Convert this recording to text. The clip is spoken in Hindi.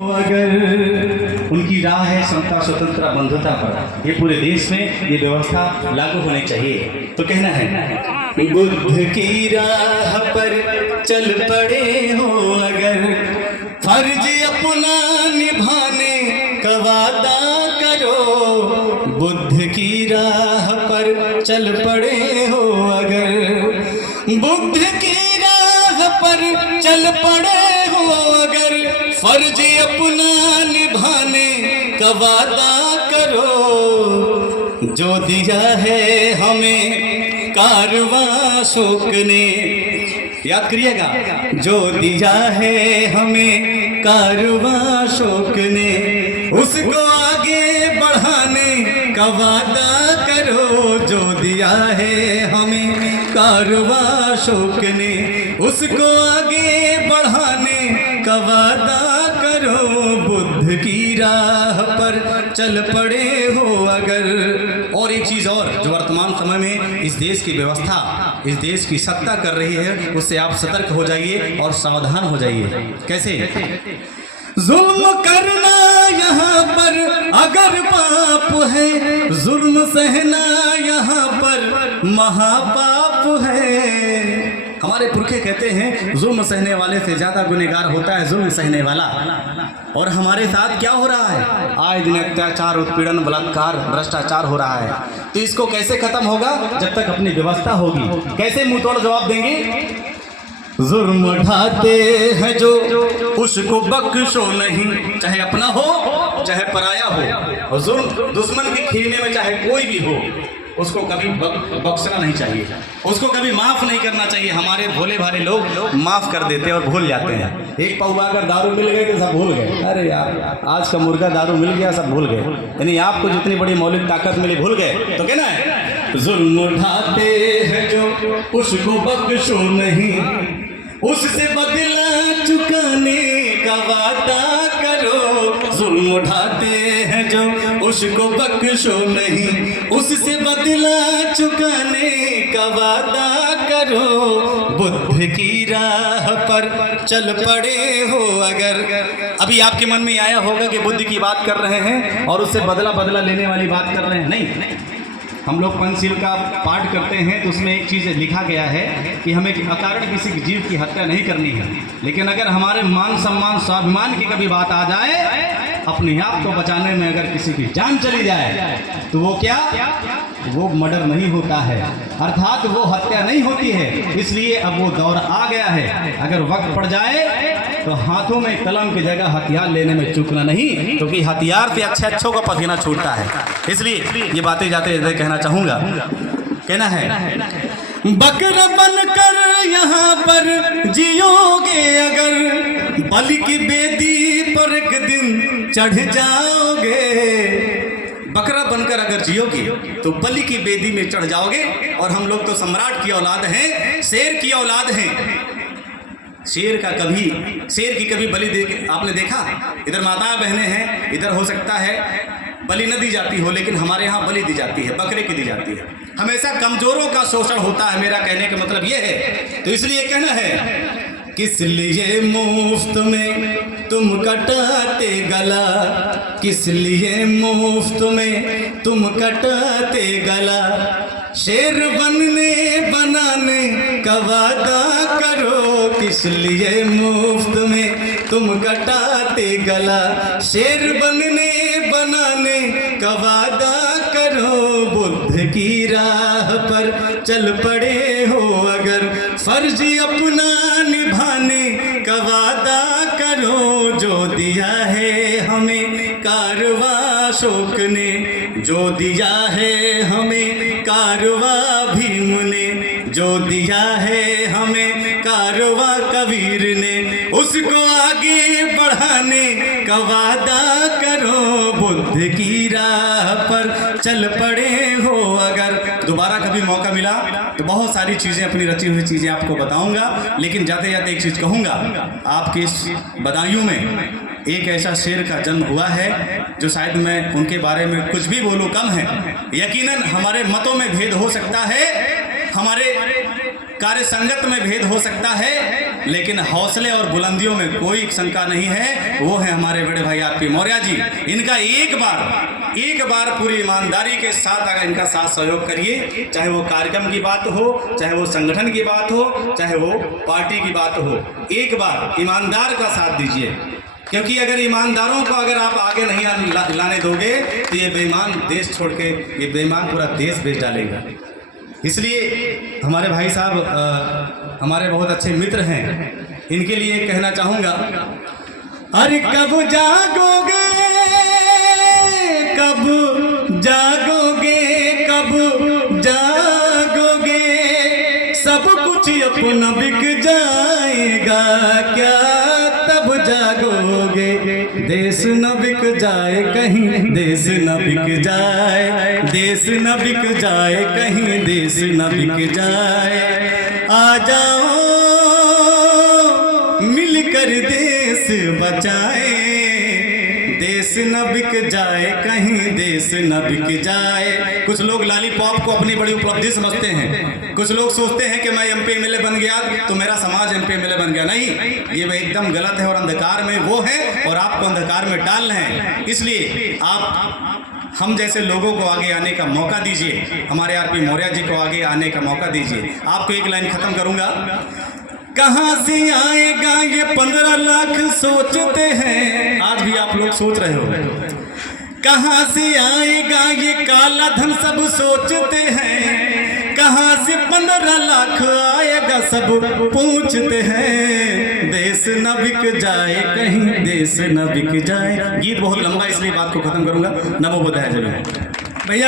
अगर उनकी राह है समता स्वतंत्रता बंधुता पर, ये पूरे देश में ये व्यवस्था लागू होनी चाहिए। तो कहना है बुद्ध की राह पर चल पड़े हो अगर, फर्ज अपना निभाने का वादा करो। बुद्ध की राह पर चल पड़े हो अगर, बुद्ध की राह पर चल पड़े हो अगर, फर्ज अपना निभाने का वादा करो। जो दिया है हमें कारवां शोक ने, याद करिएगा, जो दिया है हमें कारवां शोक ने, उसको आगे बढ़ाने का वादा करो। जो दिया है हमें कारवां शोक ने, उसको आगे बढ़ाने का वादा करो। बुद्ध की राह पर चल पड़े हो अगर। और एक चीज़ और जो वर्तमान समय में इस देश की व्यवस्था, इस देश की सत्ता कर रही है, उससे आप सतर्क हो जाइए और सावधान हो जाइए। कैसे? जुल्म करना यहाँ पर अगर पाप है, जुल्म सहना यहाँ पर महापाप है। हमारे पुरखे कहते हैं जुल्म सहने वाले से ज्यादा गुनहगार होता है जुल्म सहने वाला। और हमारे साथ क्या हो रहा है? आए दिन अत्याचार, उत्पीड़न, बलात्कार, भ्रष्टाचार हो रहा है। तो इसको कैसे खत्म होगा? जब तक अपनी व्यवस्था होगी। कैसे मुंह तोड़ जवाब देंगे? जुल्म ढाते हैं जो उसको बख्शो नहीं, चाहे अपना हो चाहे पराया हो। और जुल्म दुश्मन के खीने में चाहे कोई भी हो, उसको कभी बख्शना नहीं चाहिए, उसको कभी माफ़ नहीं करना चाहिए। हमारे भोले भाले लोग माफ़ कर देते हैं और भूल जाते हैं। एक पौवा अगर दारू मिल गए तो सब भूल गए। अरे यार, आज का मुर्गा दारू मिल गया, सब भूल गए। यानी आपको जितनी बड़ी मौलिक ताकत मिली भूल गए। तो कहना है जुल्म उठाते हैं जो उसको बख्शो नहीं, उससे बदला चुकाने का वादा करो। जुल्म उठाते हैं जो उसको बख्शो नहीं, उससे बदला चुकाने का वादा करो। बुद्ध की राह पर चल पड़े हो अगर। अभी आपके मन में आया होगा कि बुद्ध की बात कर रहे हैं और उससे बदला लेने वाली बात कर रहे हैं। नहीं, हम लोग पंचशील का पाठ करते हैं तो उसमें एक चीज़ लिखा गया है कि हमें अकारण किसी जीव की हत्या नहीं करनी है। लेकिन अगर हमारे मान सम्मान स्वाभिमान की कभी बात आ जाए, अपने आप को बचाने में अगर किसी की जान चली जाए, तो वो क्या, वो मर्डर नहीं होता है, अर्थात वो हत्या नहीं होती है। इसलिए अब वो दौर आ गया है। अगर वक्त पड़ जाए तो हाथों में कलम की जगह हथियार लेने में चूकना नहीं, क्योंकि हथियार से अच्छों का पसीना छूटता है। इसलिए ये बातें जाते जाते कहना चाहूँगा। कहना है बकरा बनकर यहाँ पर जियोगे अगर, बलि की बेदी पर एक दिन चढ़ जाओगे। बकरा बनकर अगर जियोगे तो बलि की बेदी में चढ़ जाओगे। और हम लोग तो सम्राट की औलाद हैं, शेर की औलाद हैं। शेर की कभी बलि आपने देखा? इधर माता बहनें हैं, इधर हो सकता है बलि न दी जाती हो, लेकिन हमारे यहाँ बलि दी जाती है, बकरे की दी जाती है। हमेशा कमजोरों का शोषण होता है, मेरा कहने का मतलब ये है। तो इसलिए कहना है किस लिए मुफ्त में तुम कटाते गला, किस लिए मुफ्त में तुम कटाते गला। शेर बनाने का वादा करो, किस लिए मुफ्त में तुम कटाते गला। शेर बनाने का वादा करो। बुद्ध की राह पर चल पड़े हो अगर, फर्ज अपना निभाने का वादा करो। जो दिया है हमें कारवां शोक ने, जो दिया है हमें कारवां भीम ने, जो दिया है हमें कारवां कबीर ने, उसको आगे बढ़ाने का वादा करो। बुद्ध की राह पर चल पड़े हो अगर। दोबारा कभी मौका मिला तो बहुत सारी चीज़ें, अपनी रची हुई चीज़ें आपको बताऊंगा। लेकिन जाते जाते एक चीज़ कहूँगा, आपके इस बदायूं में एक ऐसा शेर का जन्म हुआ है जो शायद मैं उनके बारे में कुछ भी बोलूँ कम है। यकीनन हमारे मतों में भेद हो सकता है, हमारे कार्य संगत में भेद हो सकता है, लेकिन हौसले और बुलंदियों में कोई शंका नहीं है। वो है हमारे बड़े भाई आरपी मौर्य जी। इनका एक बार पूरी ईमानदारी के साथ अगर इनका साथ सहयोग करिए, चाहे वो कार्यक्रम की बात हो, चाहे वो संगठन की बात हो, चाहे वो पार्टी की बात हो, एक बार ईमानदार का साथ दीजिए। क्योंकि अगर ईमानदारों को अगर आप आगे नहीं लाने दोगे तो ये बेईमान देश छोड़ के, ये बेईमान पूरा देश बेच डालेगा। इसलिए हमारे भाई साहब हमारे बहुत अच्छे मित्र हैं, इनके लिए कहना चाहूँगा, अरे कब जागोगे, कब जागोगे, कब जागोगे, सब कुछ अपना बिक जाएगा क्या तब जागोगे। देश न बिक जाए कहीं, देश न बिक जाए, देश न बिक जाए कहीं, देश न बिक जाए। आ जाओ मिलकर देश बचाए, देश न बिक जाए कहीं, देश न बिक जाए। कुछ लोग लॉलीपॉप को अपनी बड़ी उपलब्धि समझते हैं। कुछ लोग सोचते हैं कि मैं एमपी एमएलए बन गया तो मेरा समाज एमपी एमएलए बन गया। नहीं, ये एकदम गलत है और अंधकार में वो है और आपको अंधकार में डाल रहे हैं। इसलिए आप हम जैसे लोगों को आगे आने का मौका दीजिए, हमारे आरपी मौर्य जी को आगे आने का मौका दीजिए। आपको एक लाइन खत्म करूंगा, कहाँ से आएगा ये 15 लाख सोचते हैं, आज भी आप लोग सोच रहे हो, कहाँ से आएगा ये काला धन सब सोचते हैं, कहाँ से 15 लाख आएगा सब पूछते हैं। देश न बिक जाए कहीं, देश न बिक जाए। गीत बहुत लंबा इसलिए बात को खत्म करूंगा। नमो बुद्धाय। जय।